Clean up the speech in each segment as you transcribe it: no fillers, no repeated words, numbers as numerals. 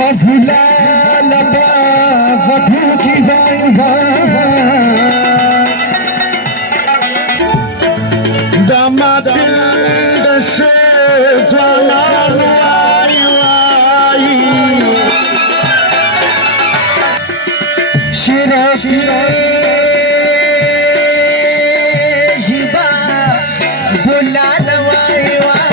وفلا لبا فتو کی بائی دما دل دش زوانان وائی وائی شرکی جبا بلال وائی وائی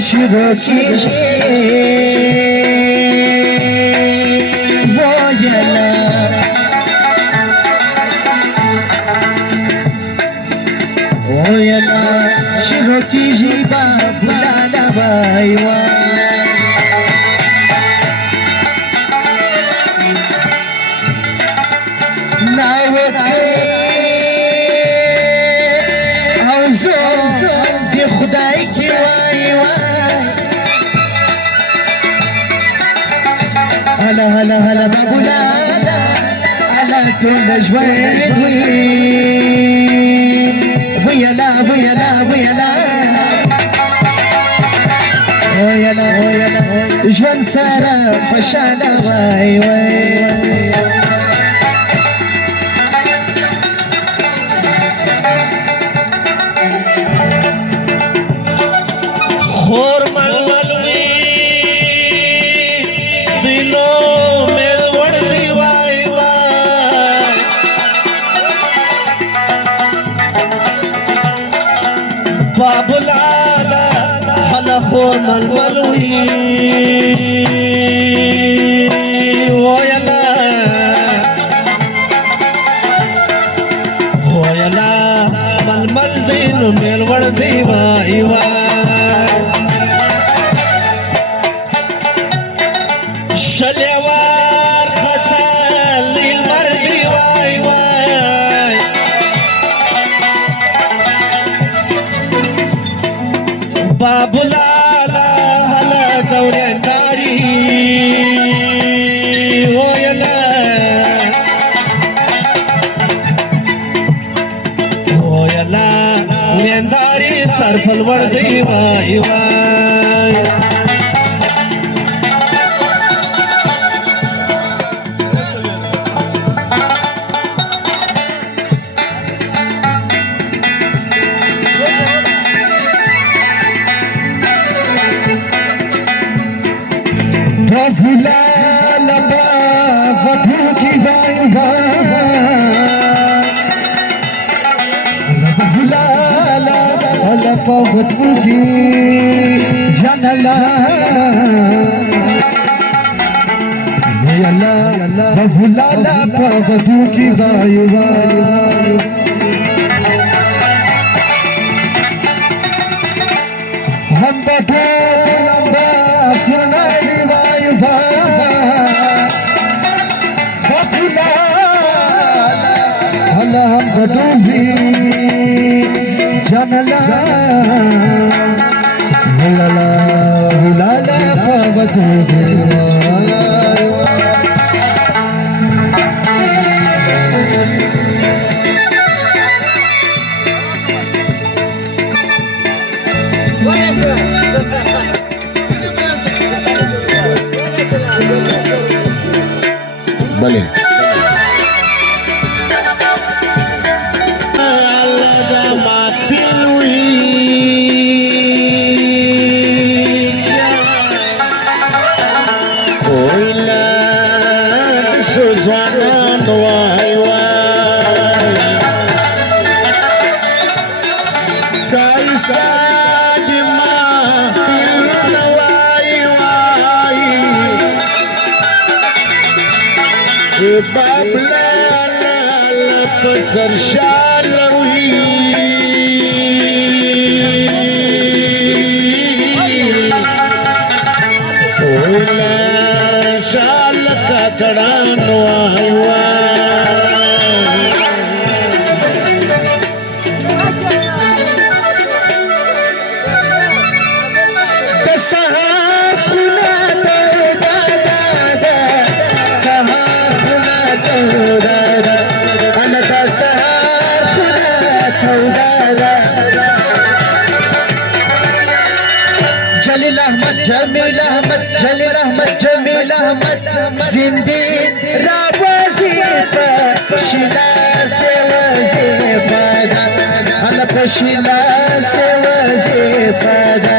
شروکی وایلا وایلا شروکی جیبا بلالا وای وای ناوتی اوزو دی خدای کی وای هلا هلا هلا بقولالا على طول شوي ويلا ويلا ويلا ويلا ويلا شوان سارة فشالة واي واي خور ملوي دينو مل وردي واي واي باب العلا هلا خور ملوي ويلا ويلا مل دينو مل وردي واي واي شلوار خطا للمردي واي واي باب العلا هلا دوري الناري ويلا ويلا وينداري صرف الوردي واي واي وفلا لبا فتو کی بائی وفلا لبا فتو کی جنلا ویلا وفلا لبا فتو کی بائی ہم بٹو لمبا سرنائی هلا هم بدوفي جنلا هلا لا هلا لا بدوفي بله بابلا لا بسر شالوي ولا شالك كران واي واي تسهر كنا دا دا دا جمیل احمد جلیل احمد جمیل احمد زندین را وظیفه شیلا سے وظیفه دا حلق شیلا سے وظیفه دا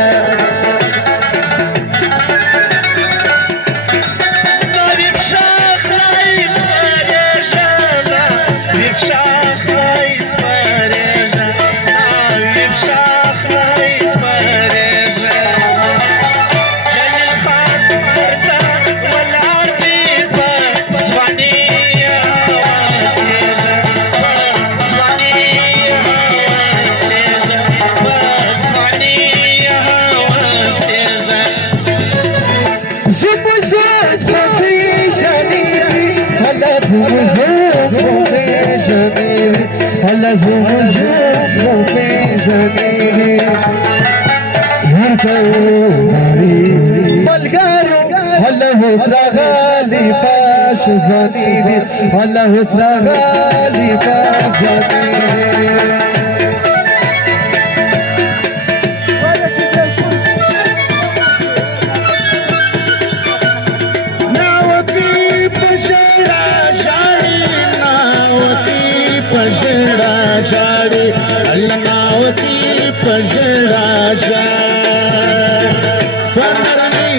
هلا زوجو فيجنيني هرتوري ملغارو هلا وسرا غالي باش زوانيني هلا وسرا غالي باش زوانيني पजड़ा शाड़ी अल्लाहवती पजड़ा पंद्रनी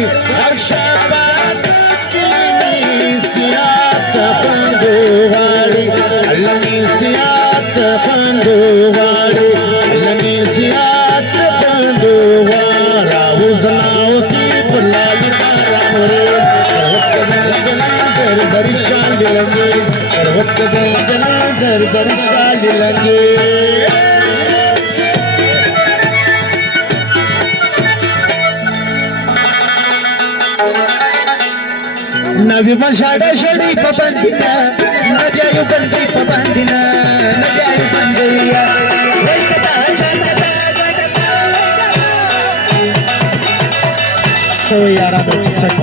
अर्शाबाद की सियात पंडुवाड़ी अल्लाह सियात पंडुवाड़ी अल्लाह सियात पंडुवाड़ा उजनावती पुलाली तारा मोरे जर जरी शाल दिलंगे सर्वच कदे जना जर जरी शाल दिलंगे नबी मशाड़ा शड़ी पबंदिना नदियायु बंदी पबंदिना नदियायु बंदिया वही कथा चंदा सो यारा चक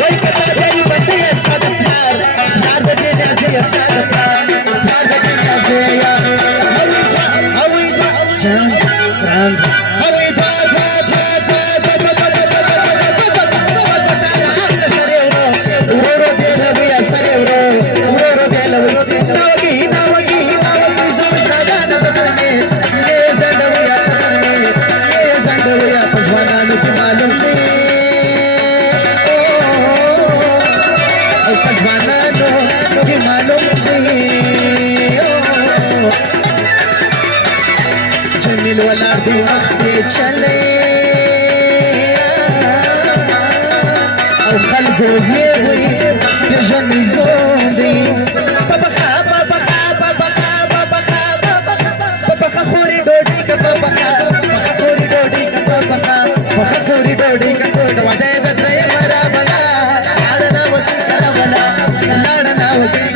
वही कथा तेरी बंदी है सादत यार यार दे दे या सादत यार दे दे या हवी था चांद हवी था जमील वाला भी वक्त चले और कल गोभी हुई जनी जोंदी पापा खा पापा खा पापा खा पापा खा पापा खा खोरी डोडी का पापा खा खोरी डोडी का पापा खा खोरी डोडी का पापा दे दे मरा बला लाडना वती कला बला लाडना वती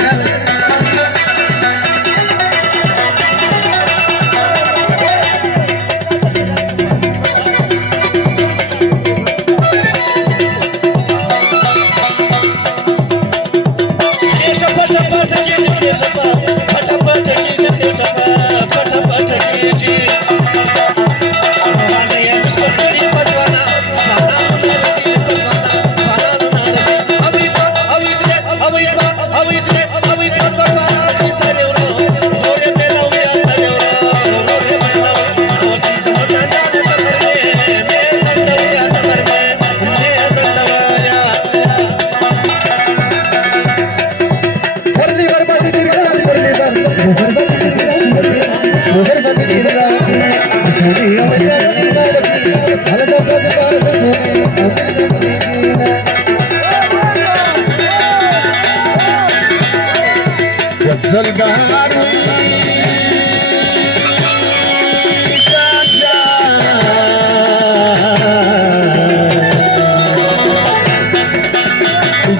वसल बहार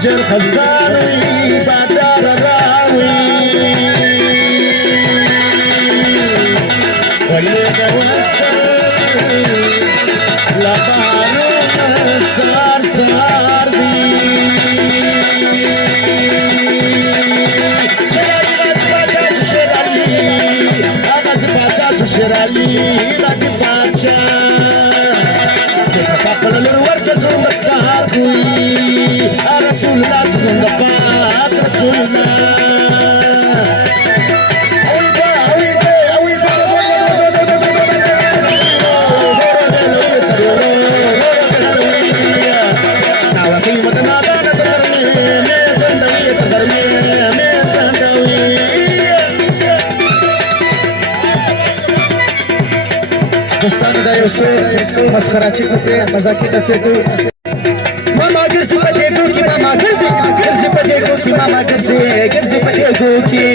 जर खजार बाजार रावी सार सार दी शेराली गाजी पाचा دوستانو دا یو څو مسخراچي ټکي مزاقي ټکي کوي ماما ګرځي په دې ګو کې ماما ګرځي په دې ګو کې ماما ګرځي په دې ګو کې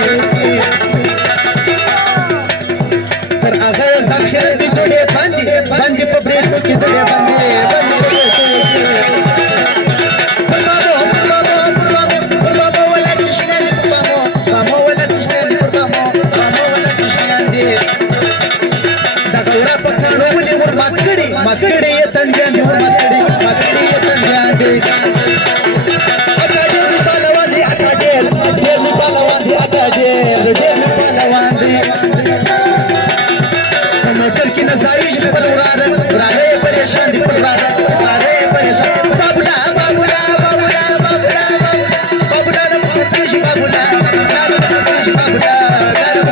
تر هغه ځان خیره دي ډوډۍ باندې په بریکو کې ډوډۍ باندې په بریکو کې پر بابا ولا کشنان پر بابا ولا کشنان پر بابا ولا کشنان دي دا غورا په کانو ولې ور مات کړي یې تنګان دي ور مات کړي یې تنګان دي اکا ډېر پهلوان دي ډېر پهلوان دي موټر کې نسایي خپل وراره پریشان دي خپل وراره پریشان بابولا نه ختمېږي بابولا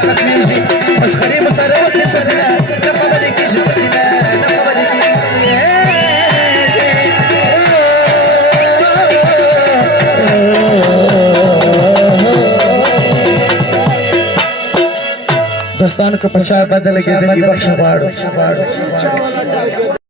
ختمېږي مسخرې مساره وکړې سرونه نه خبرې کېږي سرونه نه خبرې کېږي دوستانو که په چا بدله کېدلې بخښه غواړو